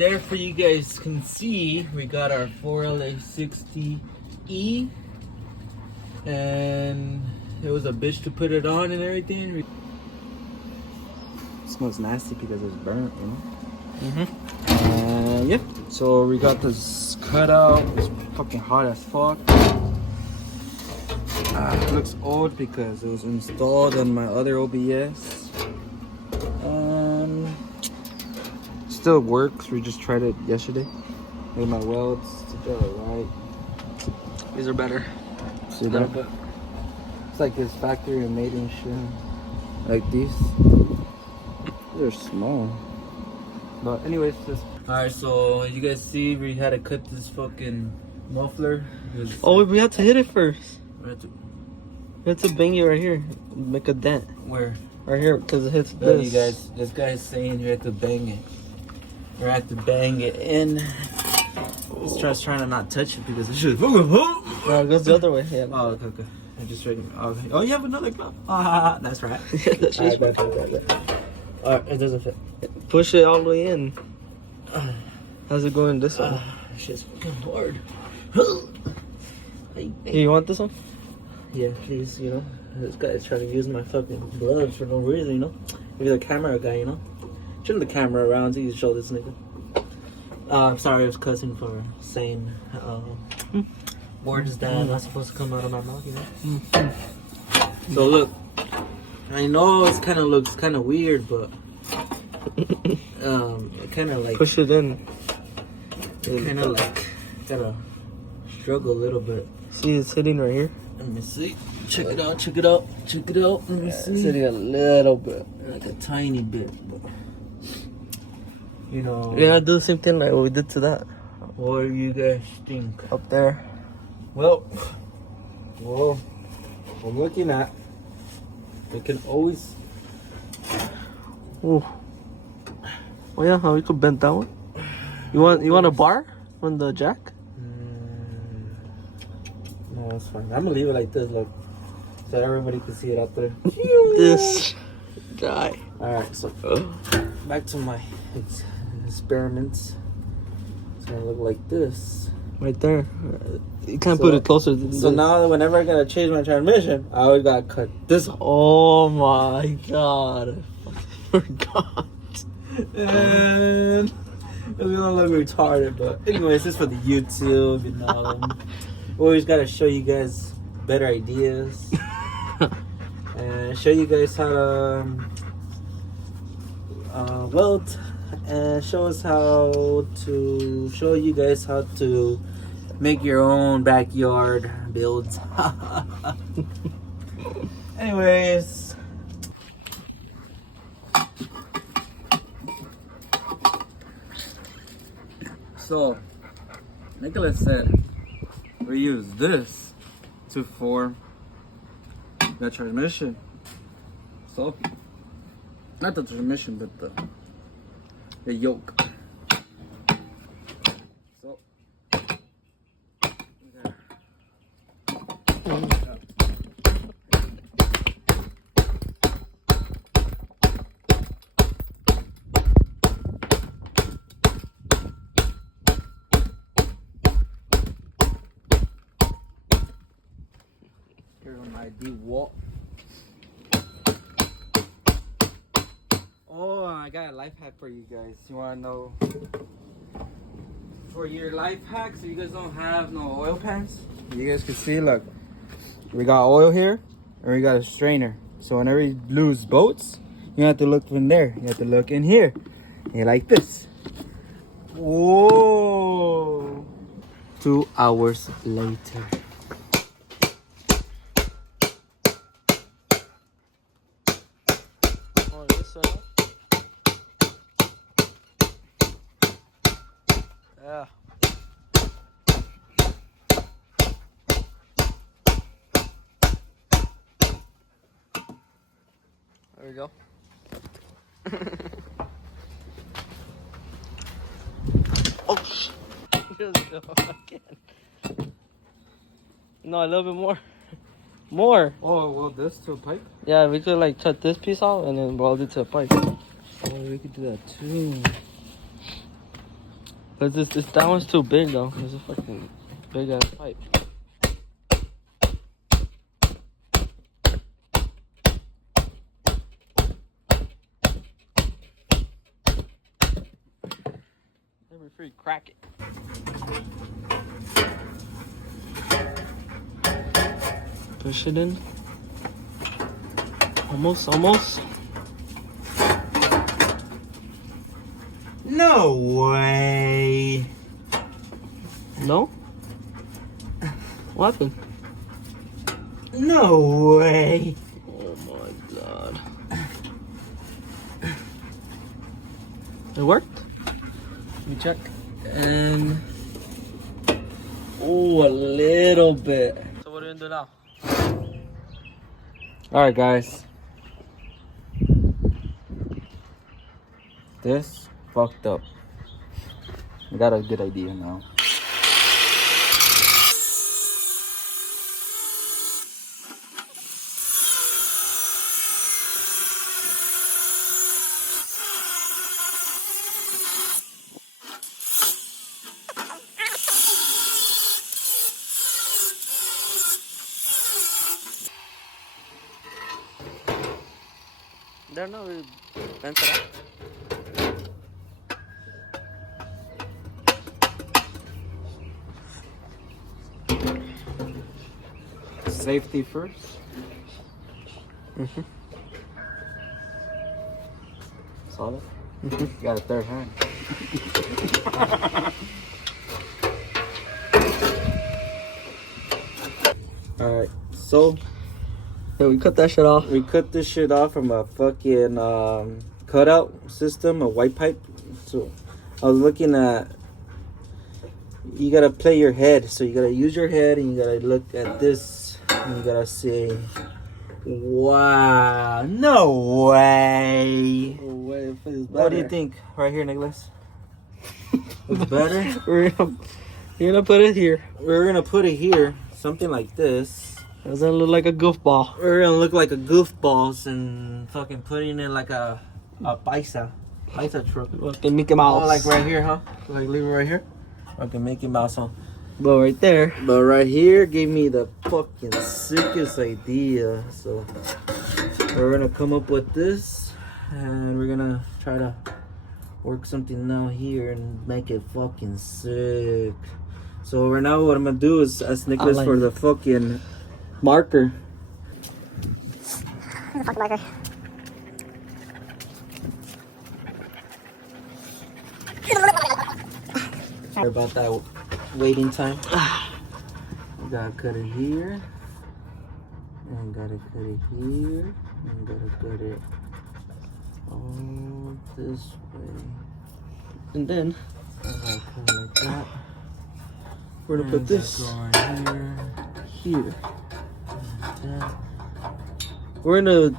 there for you guys can see, we got our 4LA60E, and it was a bitch to put it on and everything. It smells nasty because it's burnt, you know. Yep. So we got this cut out. It's fucking hot as fuck. It looks old because it was installed on my other OBS. Still works. We just tried it yesterday. Made my welds. They're alright. These are better. See that? It's like his factory made and shit. Like these. They're small. But anyways, just alright. So you guys see, we had to cut this fucking muffler. Oh, we have to hit it first. We have to bang it right here. Make a dent. Where? Right here, because it hits Look, this. you guys, this guy's saying you have to bang it. You have to bang it in. Just trying to not touch it because it's just. No, it goes the other way. Yeah. Oh, okay. I just ready. Okay. Oh, you have another glove. That's right. That's right. Alright, it doesn't fit. Push it all the way in. How's it going this way? Shit's fucking hard. Hey, you want this one? Yeah, please, you know. This guy's trying to use my fucking gloves for no reason, you know. If you're the camera guy, you know. Turn the camera around so you can show this nigga. I'm sorry I was cussing for saying words that are not supposed to come out of my mouth, you know. So look, I know it kind of looks kind of weird, but it kind of like push it in. It kind of like gotta struggle a little bit. See, it's sitting right here. Let me see. Check it out. Check it out. Check it out. Let me see. It's sitting a little bit, like a tiny bit, but you know. Yeah, do the same thing like what we did to that. What do you guys think? Up there. Well, I'm looking at. We can always. Ooh. Oh yeah, how we could bend that one. You want a bar on the jack? No, it's fine. I'm gonna leave it like this, look, so everybody can see it out there. This guy. All right, so back to my experiments. It's gonna look like this. Right there. You can't put it closer. So now, whenever I gotta change my transmission, I always gotta cut this off. Oh my god! I forgot. And it's gonna look retarded, but anyways, this is for the YouTube, you know. We always gotta show you guys better ideas and show you guys how to weld, and show you guys how to make your own backyard builds. Anyways, so Nicholas said we use this to form the transmission. So, not the transmission, but the yoke. So, here's my ID wall. Oh, I got a life hack for you guys. You want to know? For your life hack, so you guys don't have no oil pans. You guys can see, look. We got oil here, and we got a strainer. So whenever you lose boats, you don't have to look from there. You have to look in here. And like this. Whoa. 2 hours later. Oh, this one. Yeah. There we go. Oh, just go again. No, a little bit more. More. Oh, well, this to a pipe? Yeah, we could like cut this piece out and then weld it to a pipe. Oh, we could do that too. Cause that one's too big though. It's a fucking big ass pipe. Let me free crack it. Push it in. Almost. No way. No? What happened? No way. Oh my god. It worked? Let me check. And oh, a little bit. So what are you gonna do now? All right, guys. This fucked up. I got a good idea now. There no vent it out. Safety first. Saw that? Got a third hand. Alright, so Yeah, we cut that shit off. we cut this shit off from a fucking cutout system, a white pipe. So I was looking at, you gotta play your head. So you gotta use your head and you gotta look at this and you gotta say, wow, no way. Oh, wait, What do you think? Right here, Nicholas? Looks better? You're gonna put it here. We're gonna put it here, something like this. Does that look like a goofball? We're gonna look like a goofballs and fucking putting it like a paisa truck. Fucking Mickey Mouse. Oh, like right here, huh? Like leave it right here. Okay, Mickey Mouse, huh? But right there. But right here gave me the fucking sickest idea. So we're gonna come up with this, and we're gonna try to work something down here and make it fucking sick. So right now, what I'm gonna do is ask Nicholas like for it. the fucking marker. Fuck marker. Sorry about that waiting time. We gotta cut it here, and gotta cut it here, and gotta cut it all this way. And then I gotta cut it like that. we're gonna put And this go right here, here. and that. We're gonna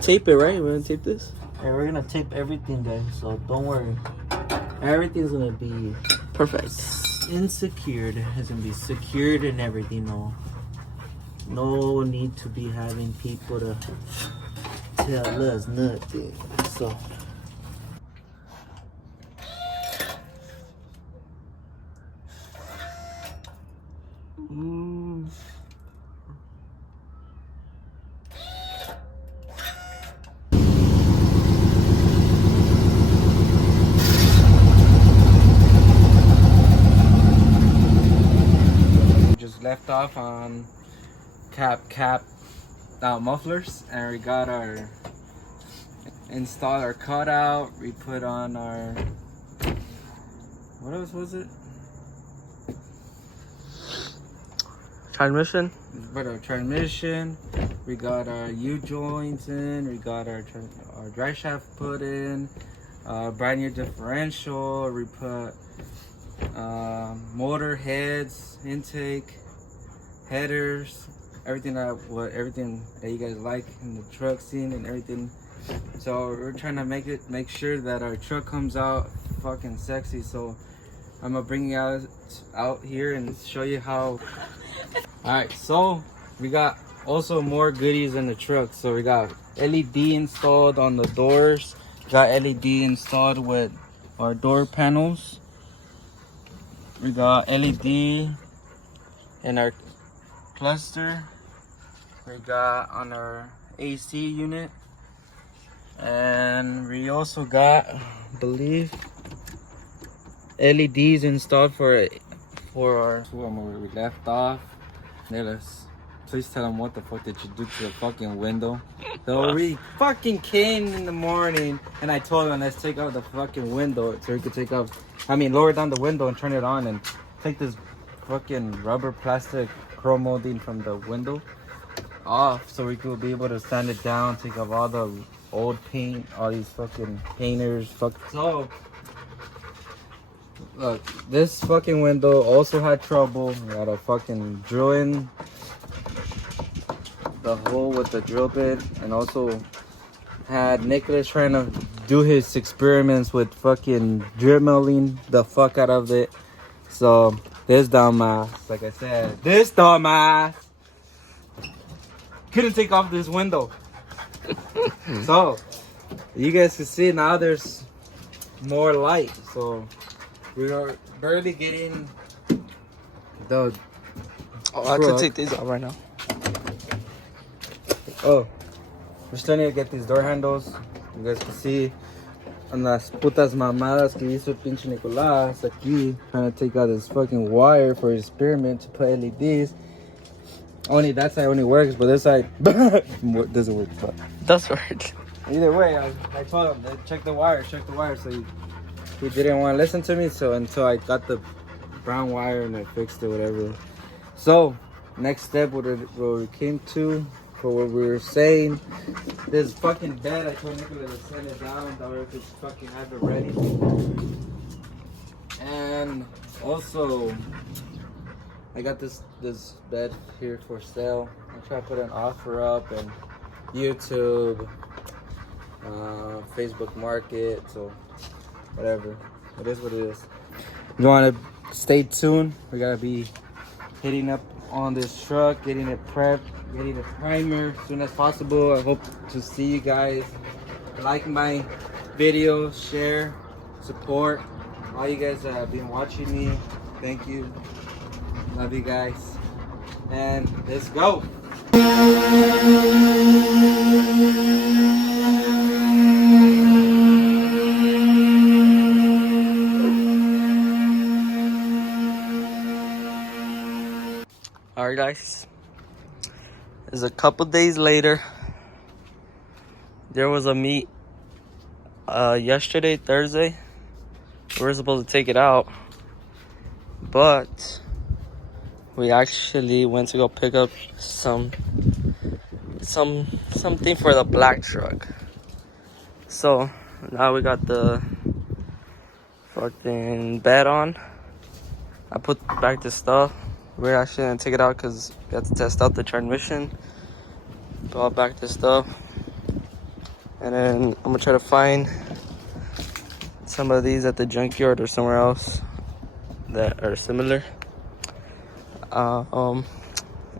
tape it, right? We're gonna tape this. And we're gonna tape everything, guys. So don't worry. Everything's gonna be Perfect. insecured. It's gonna be secured and everything. No need to be having people to tell us nothing. So just left off on mufflers, and we got our installed our cutout. We put on our, what else was it? Transmission. But our transmission, we got our U-joints in, we got our drive shaft put in, brand new differential, we put motor heads, intake, headers, everything that you guys like in the truck scene and everything. So we're trying to make sure that our truck comes out fucking sexy. So I'm gonna bring you out here and show you how. Alright, so we got also more goodies in the truck. So we got LED installed on the doors, got LED installed with our door panels, We got LED in our cluster. We got on our AC unit. And we also got, I believe, LEDs installed for our room where we left off. Nicholas, please tell them what the fuck did you do to the fucking window. So we fucking came in the morning and I told him, let's take out the fucking window so we could lower down the window and turn it on and take this fucking rubber plastic chrome molding from the window off so we could be able to sand it down, take off all the old paint, all these fucking painters. So, look, this fucking window also had trouble. We had to fucking drill in the hole with the drill bit, and also had Nicholas trying to do his experiments with fucking drip milling the fuck out of it. So, this dumbass, like I said, this dumbass couldn't take off this window. So, you guys can see now there's more light. So, we are barely getting the. Oh, I could take these out right now. Oh, we're starting to get these door handles. You guys can see on las putas mamadas que hizo el pinche Nicolás aquí, trying to take out this fucking wire for his experiment to put LEDs. Only that side only works, but this side doesn't work. But That's right. either way, I told him, check the wire. So he didn't want to listen to me. So until I got the brown wire and I fixed it, whatever. So next step, what we came to for what we were saying, this fucking bed. I told Nicola to send it down, that way we could fucking have it ready. And also, I got this bed here for sale. I'm trying to put an offer up and YouTube, Facebook Market, so whatever. It is what it is. You want to stay tuned. We gotta be hitting up on this truck, getting it prepped, getting it primer as soon as possible. I hope to see you guys. Like my video, share, support. All you guys that have been watching me, thank you. Love you guys. And let's go. Alright, guys. It's a couple days later. There was a meet yesterday, Thursday. We were supposed to take it out, but we actually went to go pick up something for the black truck. So now we got the fucking bed on. I put back the stuff. We're actually gonna take it out because we have to test out the transmission. Put all back the stuff, and then I'm gonna try to find some of these at the junkyard or somewhere else that are similar. Yeah,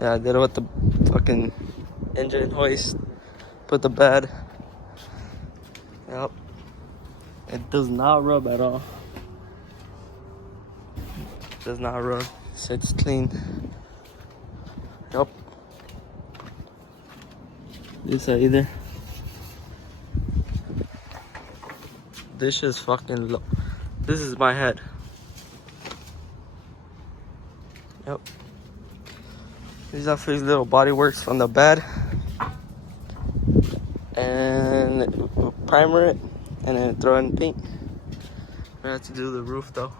I did it with the fucking engine hoist. Put the bed. Yep. It does not rub at all. It does not rub. So it's clean. Yep. This side either. This is fucking low. This is my head. Yep. These are these little body works from the bed. And we'll primer it and then throw in paint. We have to do the roof though.